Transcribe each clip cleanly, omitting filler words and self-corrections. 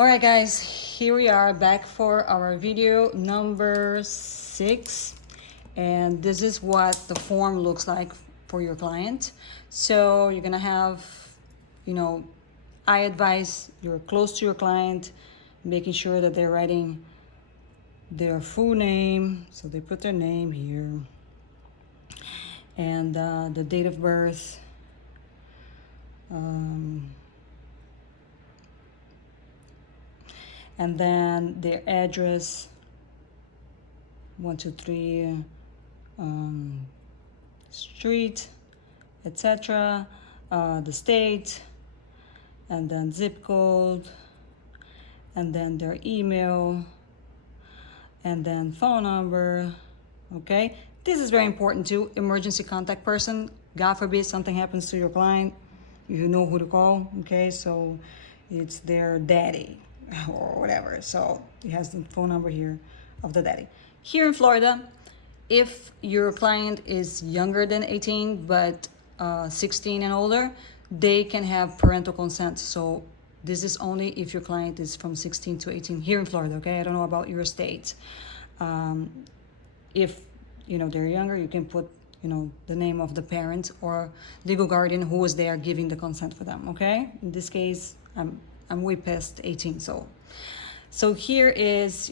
All right, guys, here we are back for our video number 6. And this is what the form looks like for your client. So you're gonna have, I advise you're close to your client, making sure that they're writing their full name. So they put their name here and the date of birth. And then their address, 123 street, etc. The state, and then zip code, and then their email, and then phone number. Okay, this is very important too. Emergency contact person. God forbid something happens to your client, you know who to call. Okay, so it's their daddy or whatever. So it has the phone number here of the daddy. Here in Florida, if your client is younger than 18 but 16 and older, they can have parental consent. So this is only if your client is from 16 to 18 here in Florida. Okay, I don't know about your state. If they're younger, you can put the name of the parent or legal guardian who was there giving the consent for them. Okay, in this case, I'm way past 18. So here is,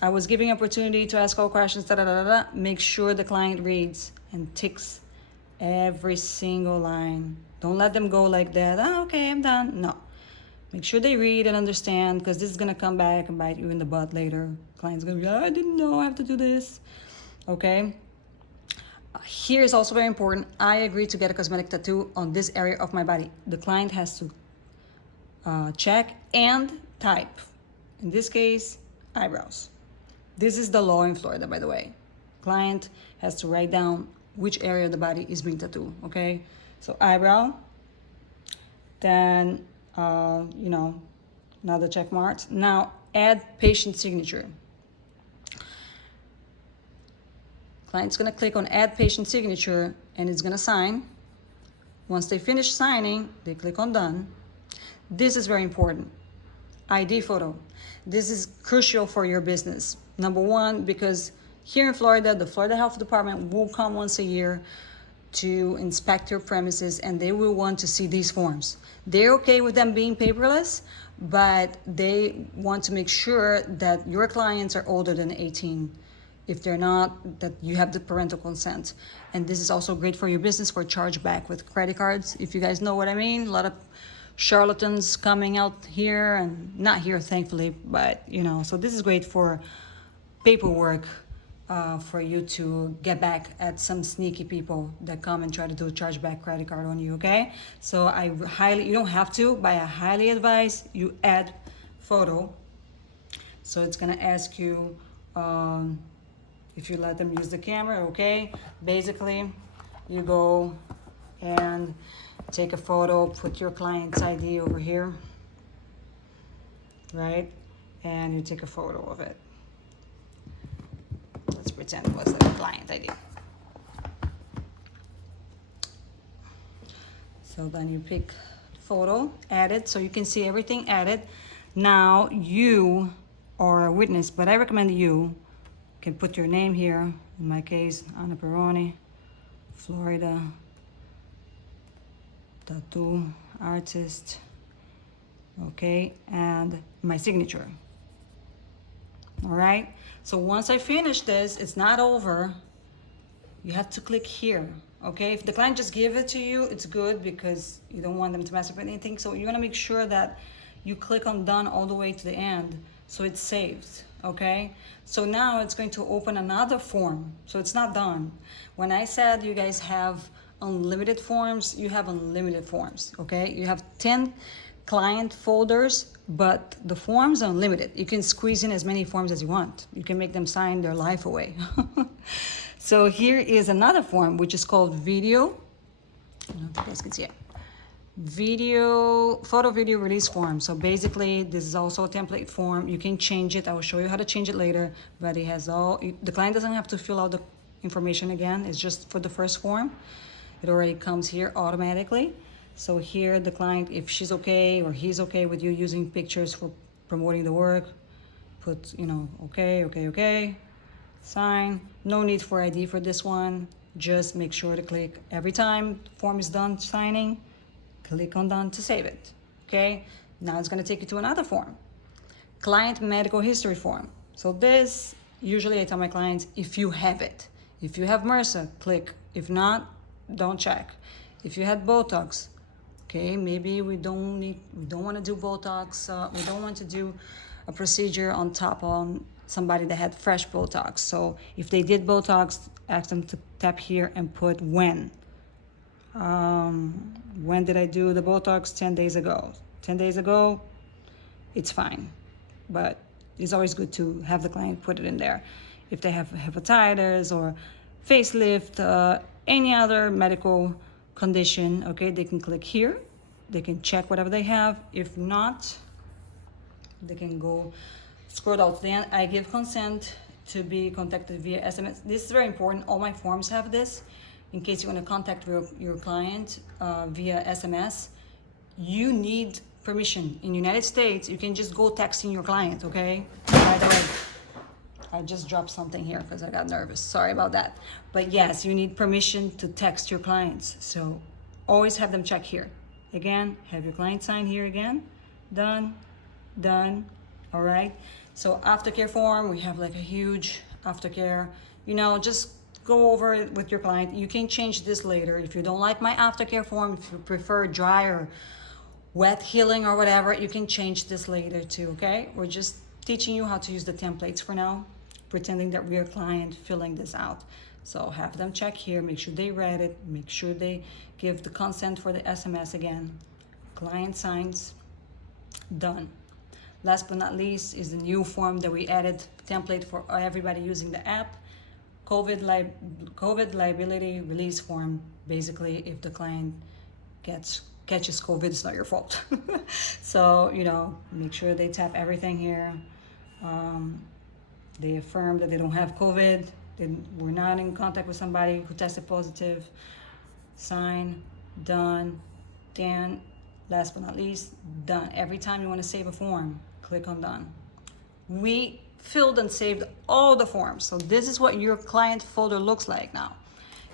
I was giving opportunity to ask all questions, Make sure the client reads and ticks every single line. Don't let them go like that. Okay, I'm done. No. Make sure they read and understand, because this is going to come back and bite you in the butt later. Client's going to be like, I didn't know I have to do this. Okay. Here is also very important. I agree to get a cosmetic tattoo on this area of my body. The client has to check and type. In this case, eyebrows. This is the law in Florida, by the way. Client has to write down which area of the body is being tattooed. Okay, so eyebrow. Then another check marks. Now add patient signature. Client's gonna click on add patient signature and it's gonna sign. Once they finish signing, they click on done. This is very important. ID photo. This is crucial for your business. Number one, because here in Florida, the Florida Health Department will come once a year to inspect your premises, and they will want to see these forms. They're okay with them being paperless, but they want to make sure that your clients are older than 18. If they're not, that you have the parental consent. And this is also great for your business for chargeback with credit cards, if you guys know what I mean. A lot of charlatans coming out here, and not here thankfully, but so this is great for paperwork, for you to get back at some sneaky people that come and try to do a chargeback credit card on you. Okay, so you don't have to, but I highly advise you add photo. So it's gonna ask you if you let them use the camera. Okay, basically you go and take a photo, put your client's ID over here, right? And you take a photo of it. Let's pretend it was the client ID. So then you pick photo, add it, so you can see everything added. Now you are a witness, but I recommend you can put your name here. In my case, Anna Peroni, Florida, tattoo artist. Okay, and my signature. All right, so once I finish this, it's not over. You have to click here. Okay, if the client just give it to you, it's good, because you don't want them to mess up with anything. So you want to make sure that you click on done all the way to the end, so it's saved. Okay, so now it's going to open another form, so it's not done. When I said you guys have unlimited forms, you have unlimited forms. Okay, you have 10 client folders, but the forms are unlimited. You can squeeze in as many forms as you want. You can make them sign their life away. So here is another form, which is called video. I don't know if you guys can see it. Photo video release form. So basically this is also a template form. You can change it. I will show you how to change it later, but it has the client doesn't have to fill out the information again. It's just for the first form. It already comes here automatically. So here the client, if she's okay or he's okay with you using pictures for promoting the work, put, okay, sign. No need for ID for this one. Just make sure to click every time the form is done signing, click on done to save it, okay? Now it's gonna take you to another form, client medical history form. So this, usually I tell my clients, if you have it. If you have MRSA, click. If not, don't check. If you had Botox, okay, maybe we don't want to do Botox. We don't want to do a procedure on top on somebody that had fresh Botox. So if they did Botox, ask them to tap here and put when. When did I do the Botox? 10 days ago. 10 days ago, it's fine. But it's always good to have the client put it in there. If they have hepatitis or facelift, any other medical condition, okay, they can click here. They can check whatever they have. If not, they can go scroll down. Then I give consent to be contacted via SMS. This is very important. All my forms have this. In case you want to contact your client via SMS, you need permission. In the United States, you can just go texting your client, okay? By the way, I just dropped something here because I got nervous. Sorry about that. But yes, you need permission to text your clients. So always have them check here. Again, have your client sign here again. Done, done, all right? So Aftercare Form, we have like a huge Aftercare. Just go over it with your client. You can change this later. If you don't like my Aftercare Form, if you prefer dry or wet healing or whatever, you can change this later too, okay? We're just teaching you how to use the templates for now, pretending that we're a client filling this out. So have them check here, make sure they read it, make sure they give the consent for the SMS again. Client signs, done. Last but not least is the new form that we added, template for everybody using the app. COVID liability release form. Basically, if the client catches COVID, it's not your fault. So, make sure they tap everything here. They affirm that they don't have COVID. They were not in contact with somebody who tested positive. Sign, done. Then, last but not least, done. Every time you want to save a form, click on done. We filled and saved all the forms. So this is what your client folder looks like now.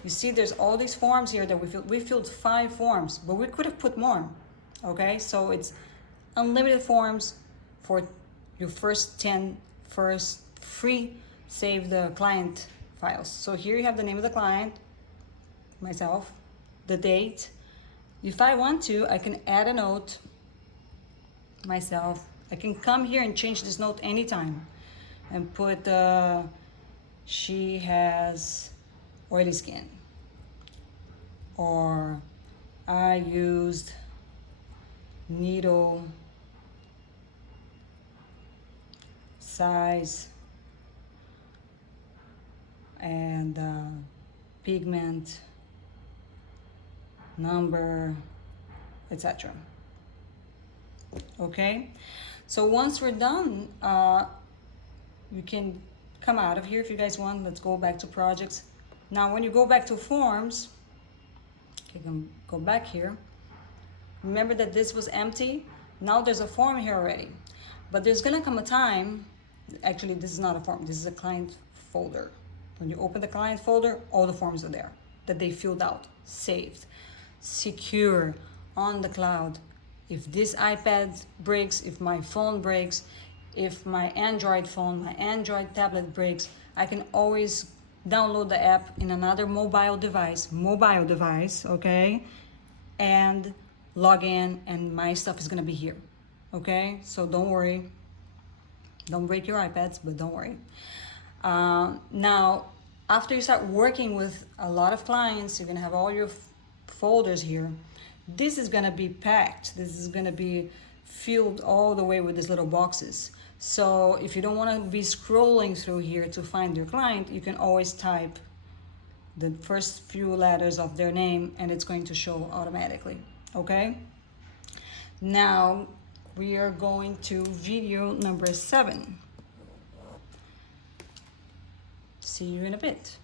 You see there's all these forms here that we filled. We filled 5 forms, but we could have put more, okay? So it's unlimited forms for your first 10 free save the client files. So here you have the name of the client, myself, the date. If I want to, I can add a note myself. I can come here and change this note anytime and put she has oily skin, or I used needle size and pigment number, etc. Okay, so once we're done, you can come out of here if you guys want. Let's go back to projects. Now when you go back to forms, you can go back here. Remember that this was empty. Now there's a form here already, but there's gonna come a time, actually this is not a form, this is a client folder. When you open the client folder, all the forms are there that they filled out, saved, secure, on the cloud. If this iPad breaks, if my phone breaks, if my Android phone, my Android tablet breaks, I can always download the app in another mobile device, okay? And log in and my stuff is gonna be here, okay? So don't worry. Don't break your iPads, but don't worry. Now, after you start working with a lot of clients, you're gonna have all your folders here. This is gonna be packed. This is gonna be filled all the way with these little boxes. So if you don't wanna be scrolling through here to find your client, you can always type the first few letters of their name and it's going to show automatically, okay? Now, we are going to video number 7. See you in a bit.